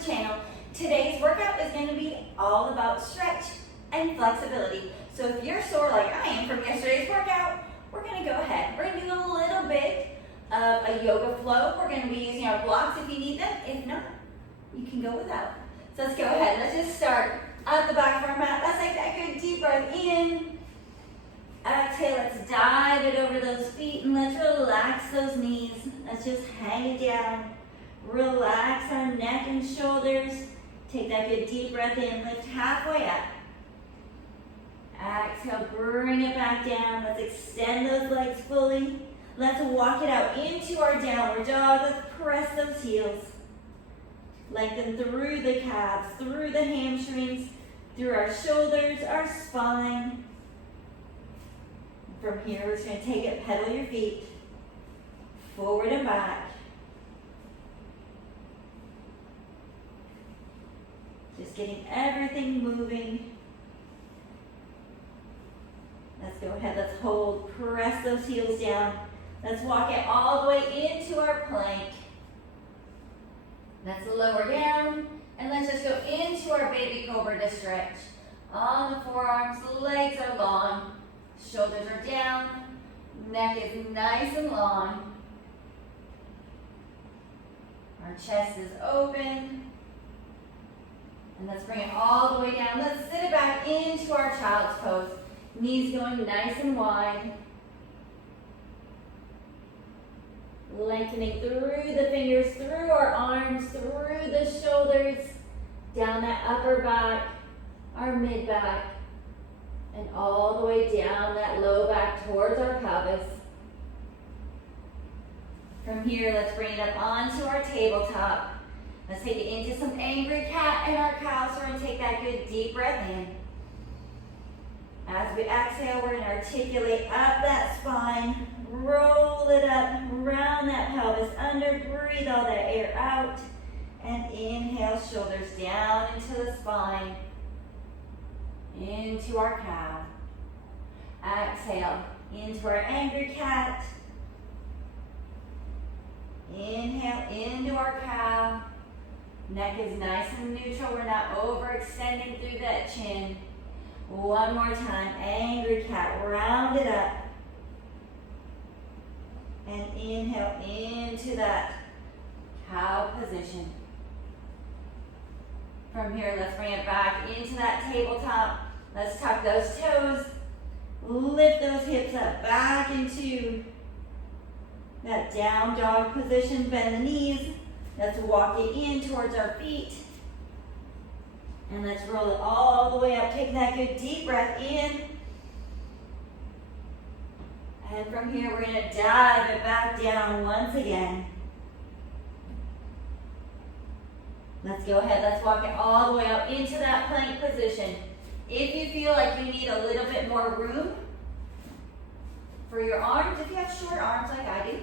the channel. Today's workout is going to be all about stretch and flexibility. So if you're sore like I am from yesterday's workout, we're going to go ahead. We're going to do a little bit of a yoga flow. We're going to be using our blocks if you need them. If not, you can go without. So let's go ahead. Let's just start at the back of our mat. Let's take that good deep breath in. Exhale, let's dive it over those feet and let's relax those knees. Let's just hang it down. Relax our neck and shoulders. Take that good deep breath in, lift halfway up. Exhale, bring it back down. Let's extend those legs fully. Let's walk it out into our downward dog. Let's press those heels. Lengthen through the calves, through the hamstrings, through our shoulders, our spine. From here, we're just going to take it, pedal your feet, forward and back. Just getting everything moving. Let's go ahead, let's hold, press those heels down. Let's walk it all the way into our plank. Let's lower down, and let's just go into our baby cobra to stretch. On the forearms, the legs are long. Shoulders are down, neck is nice and long. Our chest is open. And let's bring it all the way down. Let's sit it back into our child's pose. Knees going nice and wide. Lengthening through the fingers, through our arms, through the shoulders, down that upper back, our mid back. And all the way down that low back towards our pelvis. From here, let's bring it up onto our tabletop. Let's take it into some angry cat and our cow. So we're going to take that good deep breath in. As we exhale, we're going to articulate up that spine. Roll it up, round that pelvis under. Breathe all that air out. And inhale, shoulders down into the spine. Into our cow. Exhale, into our angry cat. Inhale, into our cow. Neck is nice and neutral. We're not overextending through that chin. One more time, angry cat, round it up. And inhale into that cow position. From here, let's bring it back into that tabletop. Let's tuck those toes, lift those hips up back into that down dog position, bend the knees. Let's walk it in towards our feet. And let's roll it all the way up, taking that good deep breath in. And from here, we're gonna dive it back down once again. Let's go ahead, let's walk it all the way up into that plank position. If you feel like you need a little bit more room for your arms, if you have short arms like I do,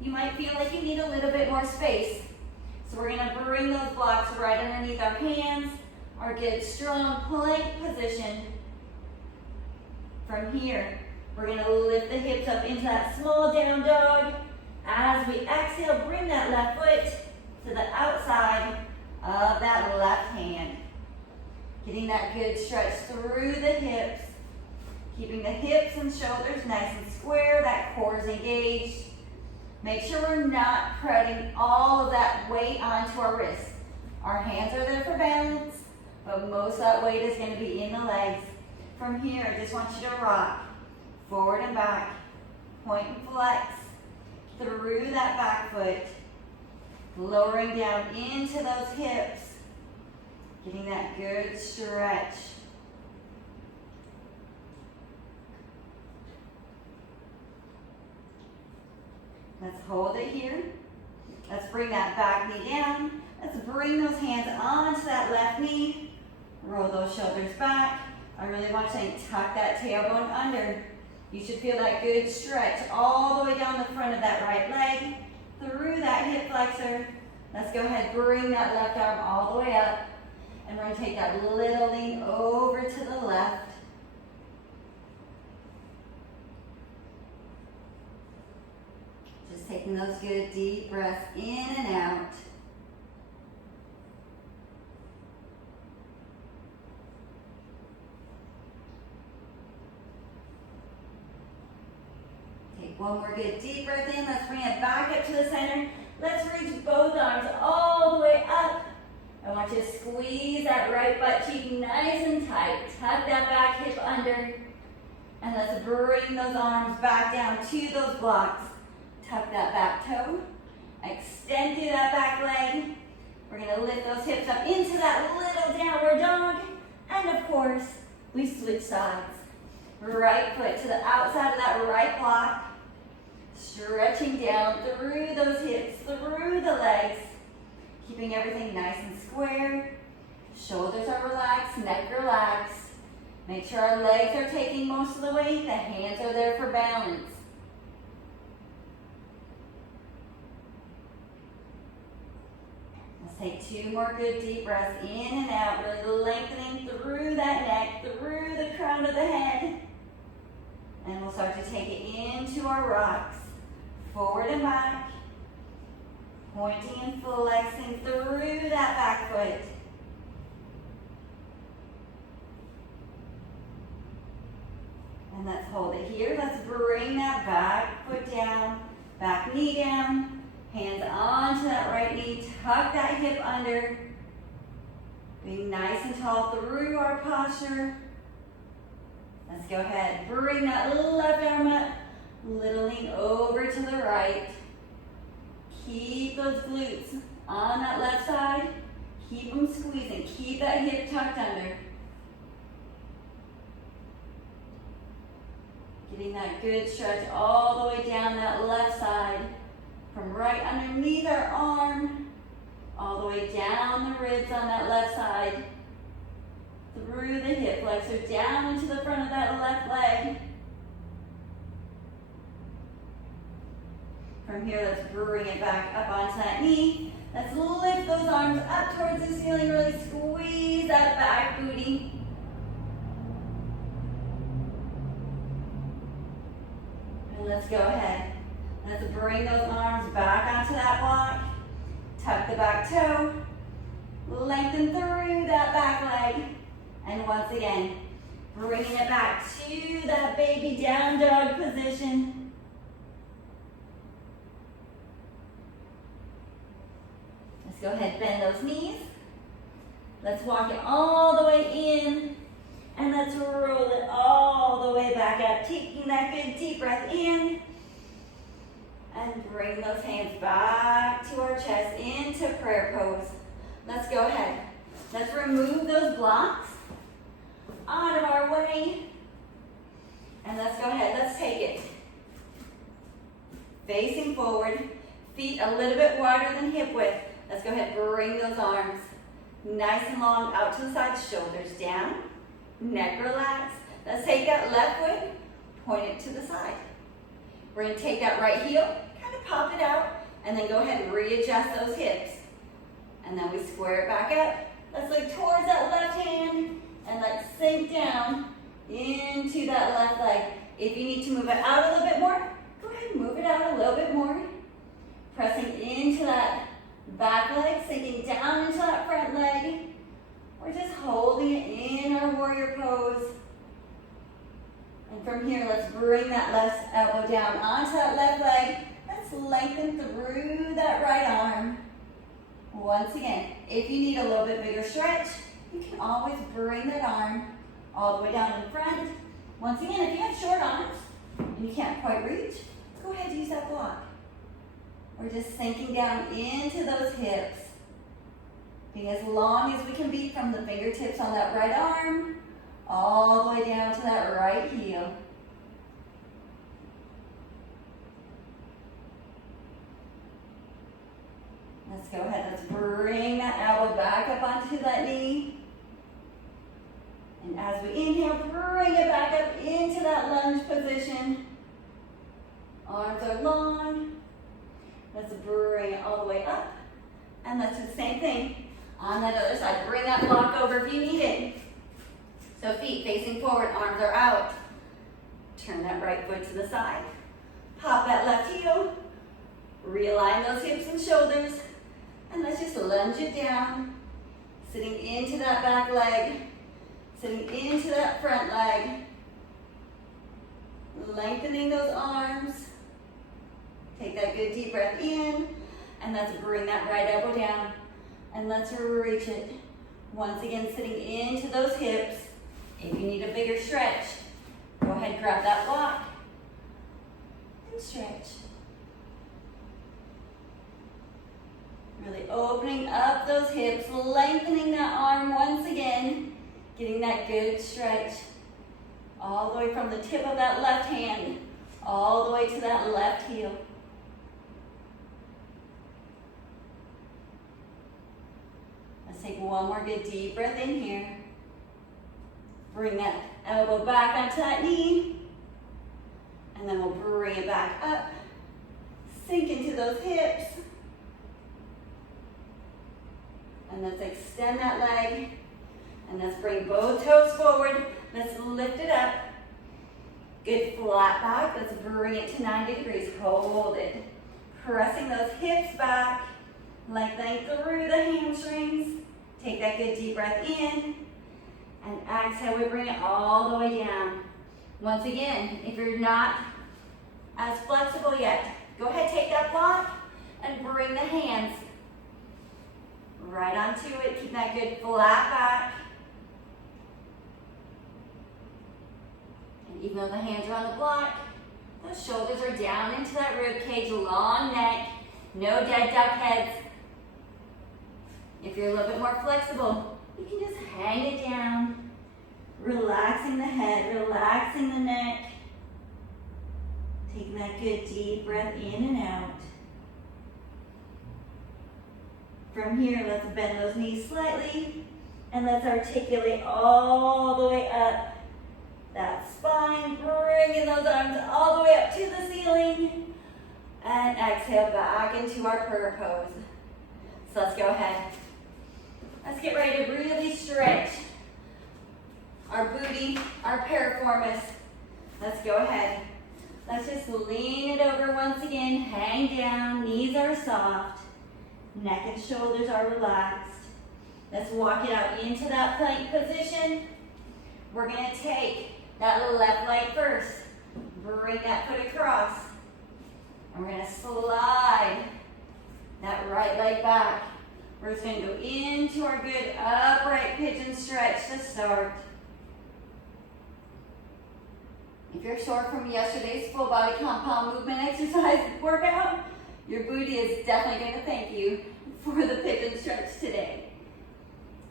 you might feel like you need a little bit more space. So we're gonna bring those blocks right underneath our hands, our good strong plank position. From here, we're gonna lift the hips up into that small down dog. As we exhale, bring that left foot to the outside of that left hand. Getting that good stretch through the hips. Keeping the hips and shoulders nice and square, that core is engaged. Make sure we're not putting all of that weight onto our wrists. Our hands are there for balance, but most of that weight is gonna be in the legs. From here, I just want you to rock forward and back, point and flex through that back foot. Lowering down into those hips, getting that good stretch. Let's hold it here. Let's bring that back knee down. Let's bring those hands onto that left knee. Roll those shoulders back. I really want you to tuck that tailbone under. You should feel that good stretch all the way down the front of that right leg. Through that hip flexor. Let's go ahead, bring that left arm all the way up. And we're going to take that little lean over to the left. Just taking those good deep breaths in and out. Take one more good deep breath in. Let's bring it back up to the center. Let's reach both arms all the way up. I want you to squeeze that right butt cheek nice and tight. Tuck that back hip under. And let's bring those arms back down to those blocks. Tuck that back toe. Extend through that back leg. We're going to lift those hips up into that little downward dog. And of course, we switch sides. Right foot to the outside of that right block. Stretching down through those hips, through the legs. Keeping everything nice and square. Shoulders are relaxed, neck relaxed. Make sure our legs are taking most of the weight. The hands are there for balance. Let's take two more good deep breaths in and out, really lengthening through that neck, through the crown of the head. And we'll start to take it into our rocks. Forward and back. Pointing and flexing through that back foot. And let's hold it here. Let's bring that back foot down, back knee down, hands onto that right knee, tuck that hip under. Being nice and tall through our posture. Let's go ahead, bring that left arm up, little lean over to the right. Keep those glutes on that left side. Keep them squeezing. Keep that hip tucked under. Getting that good stretch all the way down that left side. From right underneath our arm, all the way down the ribs on that left side. Through the hip flexor, down into the front of that left leg. From here, let's bring it back up onto that knee. Let's lift those arms up towards the ceiling. Really squeeze that back booty. And let's go ahead. Let's bring those arms back onto that block. Tuck the back toe. Lengthen through that back leg. And once again, bringing it back to that baby down dog position. Let's go ahead, bend those knees. Let's walk it all the way in. And let's roll it all the way back up. Taking that good deep breath in. And bring those hands back to our chest into prayer pose. Let's go ahead. Let's remove those blocks out of our way. And let's go ahead, let's take it. Facing forward, feet a little bit wider than hip width. Let's go ahead, bring those arms nice and long out to the side, shoulders down, neck relaxed. Let's take that left foot, point it to the side. We're gonna take that right heel, kind of pop it out, and then go ahead and readjust those hips. And then we square it back up. Let's look towards that left hand, and let's sink down into that left leg. If you need to move it out a little bit more, go ahead and move it out a little bit more. Pressing into that back leg, sinking down into that front leg. We're just holding it in our warrior pose. And from here, let's bring that left elbow down onto that left leg. Let's lengthen through that right arm. Once again, if you need a little bit bigger stretch, you can always bring that arm all the way down in front. Once again, if you have short arms and you can't quite reach, go ahead and use that block. We're just sinking down into those hips. Being as long as we can be from the fingertips on that right arm, all the way down to that right heel. Let's go ahead, let's bring that elbow back up onto that knee. And as we inhale, bring it back up into that lunge position. Arms are long. Let's bring it all the way up. And let's do the same thing on that other side. Bring that block over if you need it. So feet facing forward, arms are out. Turn that right foot to the side. Pop that left heel. Realign those hips and shoulders. And let's just lunge it down. Sitting into that back leg. Sitting into that front leg. Lengthening those arms. Take that good deep breath in, and let's bring that right elbow down, and let's reach it. Once again, sitting into those hips. If you need a bigger stretch, go ahead, grab that block, and stretch. Really opening up those hips, lengthening that arm once again, getting that good stretch. All the way from the tip of that left hand, all the way to that left heel. Let's take one more good deep breath in here. Bring that elbow back onto that knee, and then we'll bring it back up. Sink into those hips. And let's extend that leg, and let's bring both toes forward. Let's lift it up. Good flat back. Let's bring it to 90 degrees. Hold it. Pressing those hips back, lengthening through the hamstrings. Take that good deep breath in, and exhale, we bring it all the way down. Once again, if you're not as flexible yet, go ahead, take that block, and bring the hands right onto it. Keep that good flat back. And even though the hands are on the block, those shoulders are down into that rib cage, long neck, no dead duck heads. If you're a little bit more flexible, you can just hang it down, relaxing the head, relaxing the neck, taking that good deep breath in and out. From here, let's bend those knees slightly, and let's articulate all the way up that spine, bringing those arms all the way up to the ceiling, and exhale back into our prayer pose. So let's go ahead. Let's get ready to really stretch our booty, our piriformis. Let's go ahead. Let's just lean it over once again, hang down, knees are soft. Neck and shoulders are relaxed. Let's walk it out into that plank position. We're going to take that left leg first. Bring that foot across. And we're going to slide that right leg back. We're just going to go into our good upright pigeon stretch to start. If you're sore from yesterday's full body compound movement exercise workout, your booty is definitely going to thank you for the pigeon stretch today.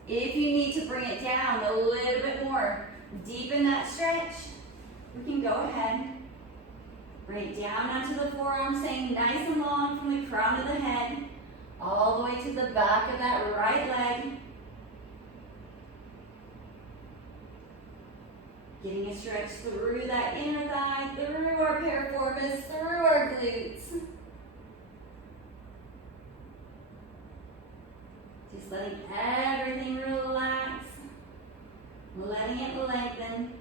If you need to bring it down a little bit more, deepen that stretch, we can go ahead. Bring it down onto the forearm, staying nice and long from the crown of the head, all the way to the back of that right leg. Getting a stretch through that inner thigh, through our piriformis, through our glutes. Just letting everything relax, letting it lengthen.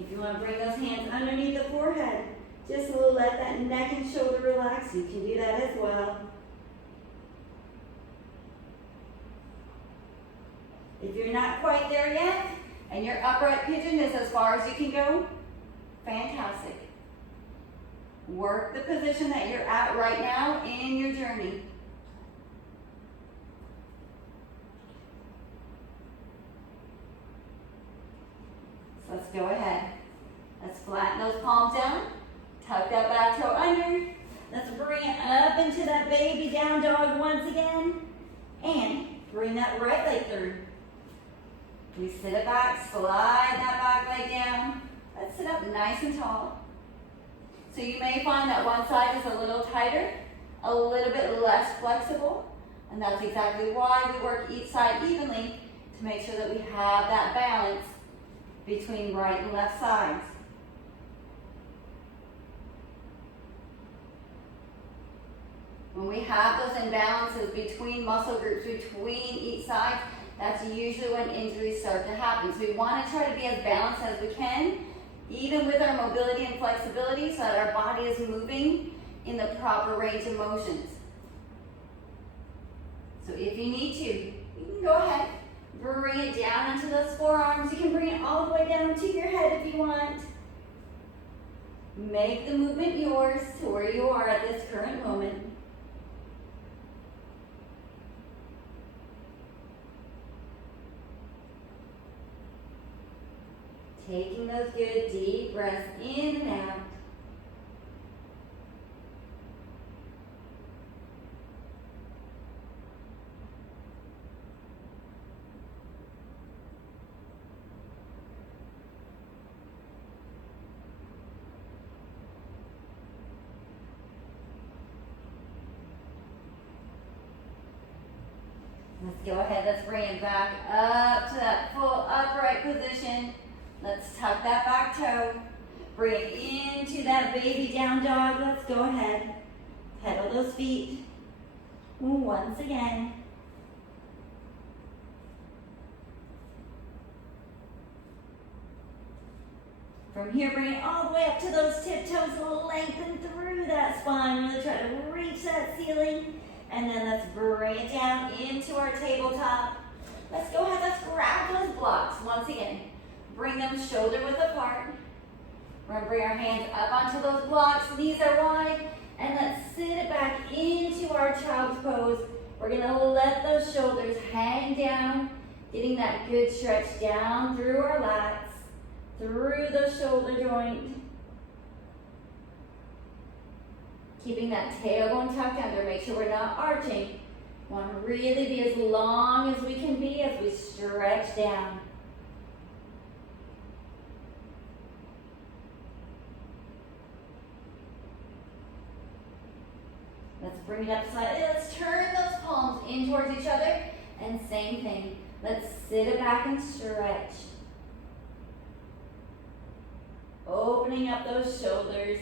If you want to bring those hands underneath the forehead, just let that neck and shoulder relax. You can do that as well. If you're not quite there yet, and your upright pigeon is as far as you can go, fantastic. Work the position that you're at right now in your journey. So let's go ahead. Let's flatten those palms down. Tuck that back toe under. Let's bring it up into that baby down dog once again. And bring that right leg through. We sit it back, slide that back leg down. Let's sit up nice and tall. So you may find that one side is a little tighter, a little bit less flexible, and that's exactly why we work each side evenly to make sure that we have that balance between right and left sides. When we have those imbalances between muscle groups, between each side, that's usually when injuries start to happen. So we want to try to be as balanced as we can, even with our mobility and flexibility, so that our body is moving in the proper range of motions. So if you need to, you can go ahead, bring it down into those forearms. You can bring it all the way down to your head if you want. Make the movement yours to where you are at this current moment. Taking those good deep breaths in and out. Let's go ahead, let's bring it back up to that full upright position. Let's tuck that back toe. Bring it into that baby down dog. Let's go ahead. Pedal those feet. Once again. From here, bring it all the way up to those tiptoes. Lengthen through that spine. Really try to reach that ceiling. And then let's bring it down into our tabletop. Let's go ahead, let's grab those blocks. Once again, bring them shoulder width apart. We're gonna bring our hands up onto those blocks, knees are wide, and let's sit it back into our child's pose. We're gonna let those shoulders hang down, getting that good stretch down through our lats, through the shoulder joint. Keeping that tailbone tucked under, make sure we're not arching. Want to really be as long as we can be as we stretch down. Let's bring it up slightly. Let's turn those palms in towards each other. And same thing. Let's sit it back and stretch. Opening up those shoulders.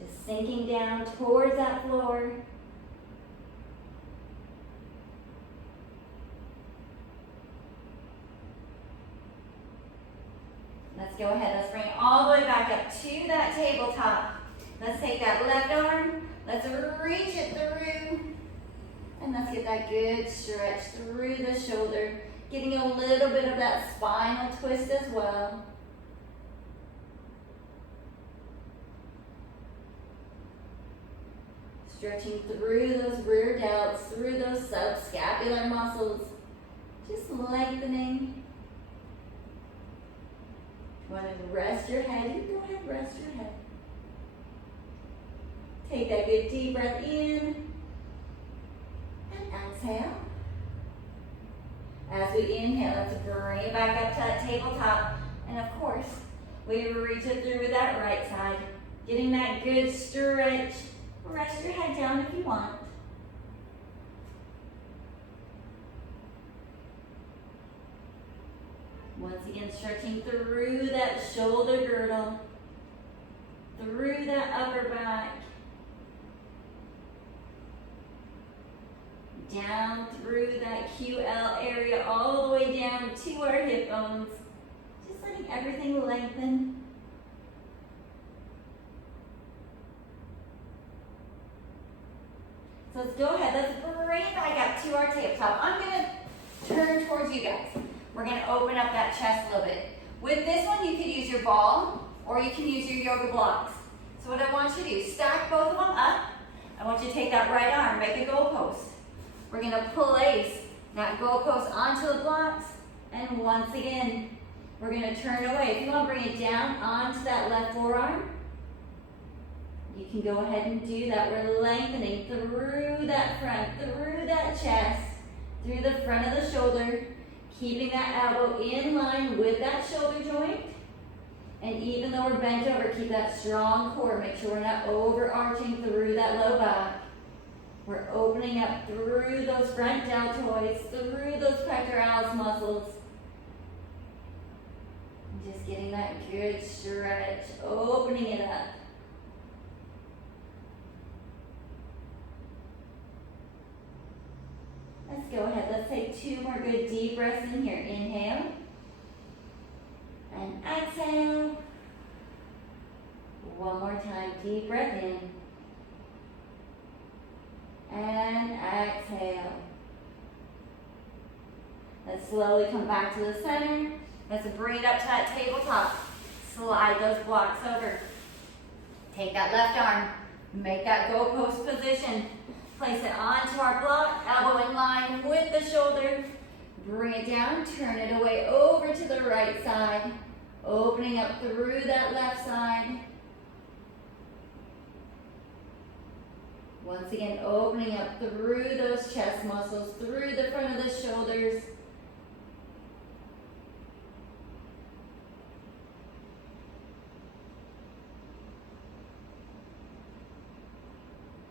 Just sinking down towards that floor. Let's go ahead, let's bring it all the way back up to that tabletop. Let's take that left arm, let's reach it through, and let's get that good stretch through the shoulder, getting a little bit of that spinal twist as well. Stretching through those rear delts, through those subscapular muscles, just lengthening. You want to rest your head, you go ahead, rest your head. Take that good deep breath in and exhale. As we inhale, let's bring it back up to that tabletop. And of course, we reach it through with that right side, getting that good stretch. Rest your head down if you want. Once again, stretching through that shoulder girdle, through that upper back, down through that QL area, all the way down to our hip bones. Just letting everything lengthen. So let's go ahead, let's bring it back up to our tabletop. I'm gonna turn towards you guys. We're gonna open up that chest a little bit. With this one, you could use your ball or you can use your yoga blocks. So what I want you to do, stack both of them up. I want you to take that right arm, make a goalpost. We're gonna place that goalpost onto the blocks, and once again, we're gonna turn away. If you wanna bring it down onto that left forearm, you can go ahead and do that. We're lengthening through that front, through that chest, through the front of the shoulder, keeping that elbow in line with that shoulder joint. And even though we're bent over, keep that strong core. Make sure we're not overarching through that low back. We're opening up through those front deltoids, through those pectoralis muscles. And just getting that good stretch, opening it up. Let's go ahead, let's take 2 more good deep breaths in here. Inhale. And exhale. One more time, deep breath in. And exhale. Let's slowly come back to the center. Let's bring it up to that tabletop. Slide those blocks over. Take that left arm, make that goalpost position. Place it onto our block, elbow in line with the shoulder. Bring it down, turn it away over to the right side. Opening up through that left side. Once again, opening up through those chest muscles, through the front of the shoulders.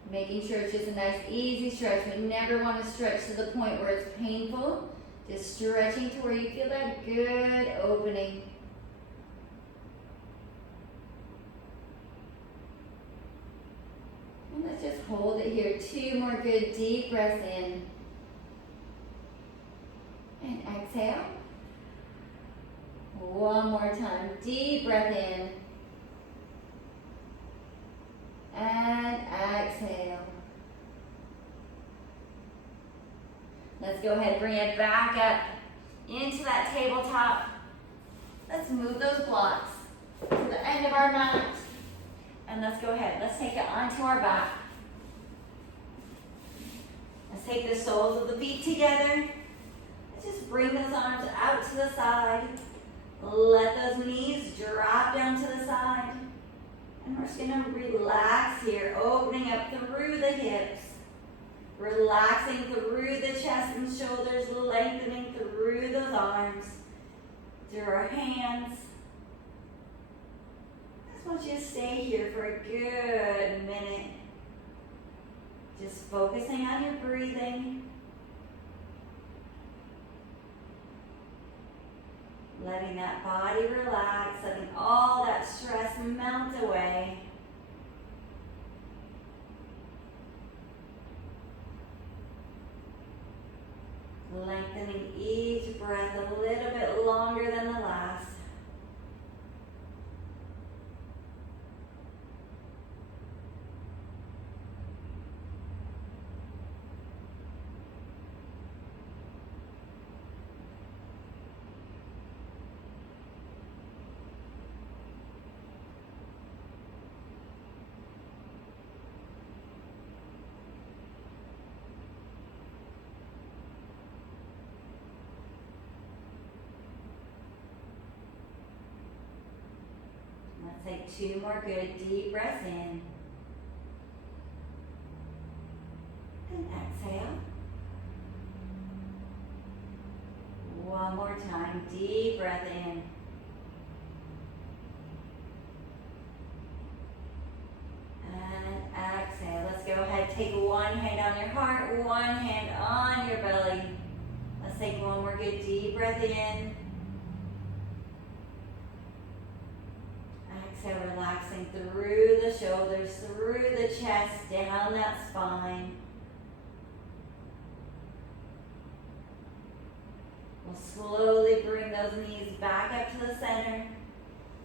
Making sure it's just a nice, easy stretch. We never want to stretch to the point where it's painful. Just stretching to where you feel that good opening. And let's just hold it here. 2 more good deep breaths in. And exhale. 1 more time. Deep breath in. And exhale. Let's go ahead, bring it back up into that tabletop. Let's move those blocks to the end of our mat. And let's go ahead, let's take it onto our back. Let's take the soles of the feet together. Let's just bring those arms out to the side. Let those knees drop down to the side. And we're just going to relax here, opening up through the hips. Relaxing through the chest and shoulders, lengthening through those arms, through our hands. I just want you to stay here for a good minute. Just focusing on your breathing. Letting that body relax, letting all that stress melt away. Lengthening each breath a little bit longer than the last. Let's take 2 more good deep breaths in. And exhale. 1 more time, deep breath in. And exhale. Let's go ahead, take 1 hand on your heart, 1 hand on your belly. Let's take 1 more good deep breath in. Exhale, relaxing through the shoulders, through the chest, down that spine. We'll slowly bring those knees back up to the center.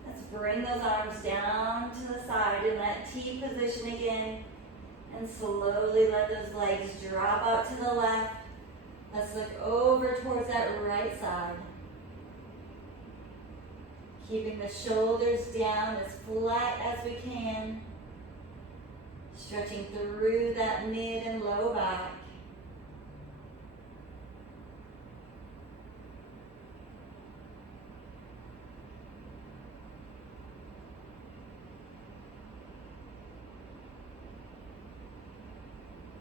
Let's bring those arms down to the side in that T position again. And slowly let those legs drop out to the left. Let's look over towards that right side. Keeping the shoulders down as flat as we can. Stretching through that mid and low back.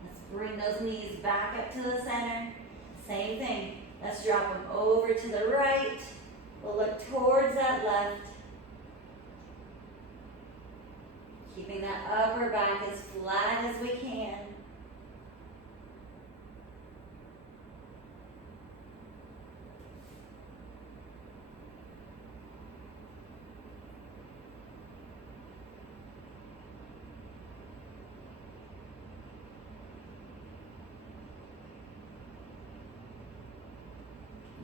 Let's bring those knees back up to the center. Same thing. Let's drop them over to the right. We'll look towards that left. Keeping that upper back as flat as we can.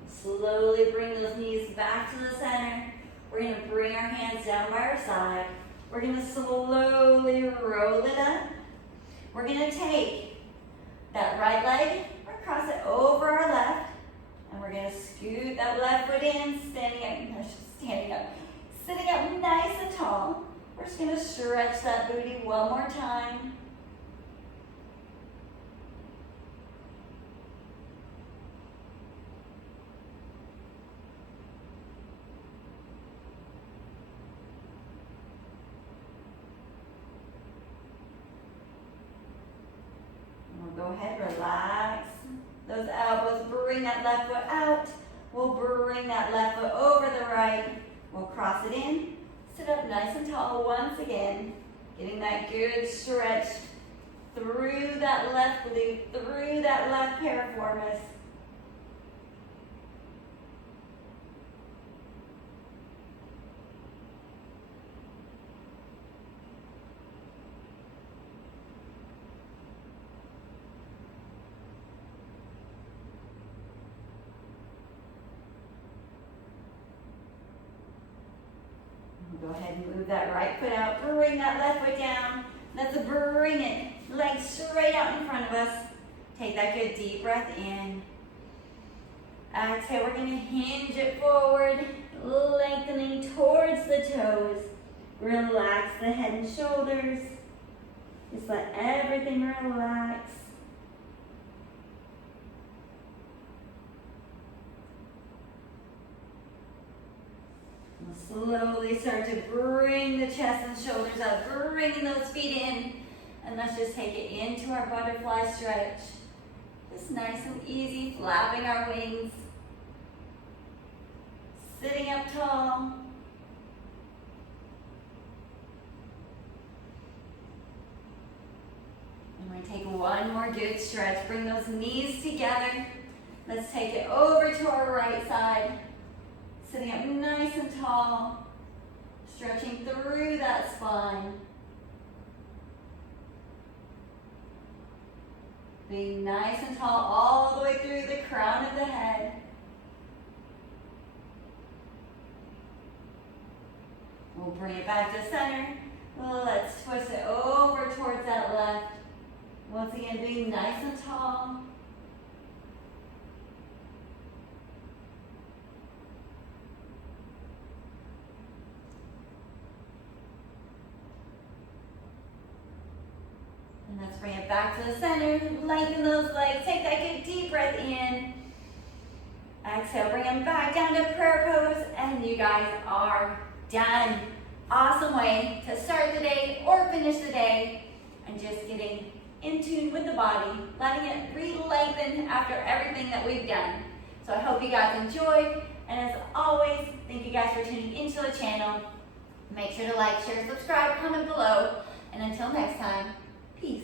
Slowly bring those knees back to the center. We're going to bring our hands down by our side. We're going to slowly roll it up. We're going to take that right leg, we're cross it over our left, and we're We're gonna scoot that left foot in, sitting up nice and tall. We're just gonna stretch that booty one more time. We'll go ahead, relax those elbows, bring that left foot out. We'll bring that left foot over the right. We'll cross it in, sit up nice and tall once again, getting that good stretch through that left glute, through that left piriformis. Go ahead and move that right foot out, bring that left foot down. Let's bring it, legs straight out in front of us. Take that good deep breath in. Exhale, we're gonna hinge it forward, lengthening towards the toes. Relax the head and shoulders. Just let everything relax. Slowly start to bring the chest and shoulders up, bringing those feet in, and let's just take it into our butterfly stretch. Just nice and easy, flapping our wings, sitting up tall. And we're gonna take one more good stretch, bring those knees together. Let's take it over to our right side. Sitting up nice and tall, stretching through that spine. Being nice and tall all the way through the crown of the head. We'll bring it back to center. Let's twist it over towards that left. Once again, being nice and tall. And let's bring it back to the center. Lengthen those legs. Take that good deep breath in. Exhale, bring them back down to prayer pose. And you guys are done. Awesome way to start the day or finish the day. And just getting in tune with the body. Letting it re-lengthen after everything that we've done. So I hope you guys enjoyed. And as always, thank you guys for tuning into the channel. Make sure to like, share, subscribe, comment below. And until next time, peace.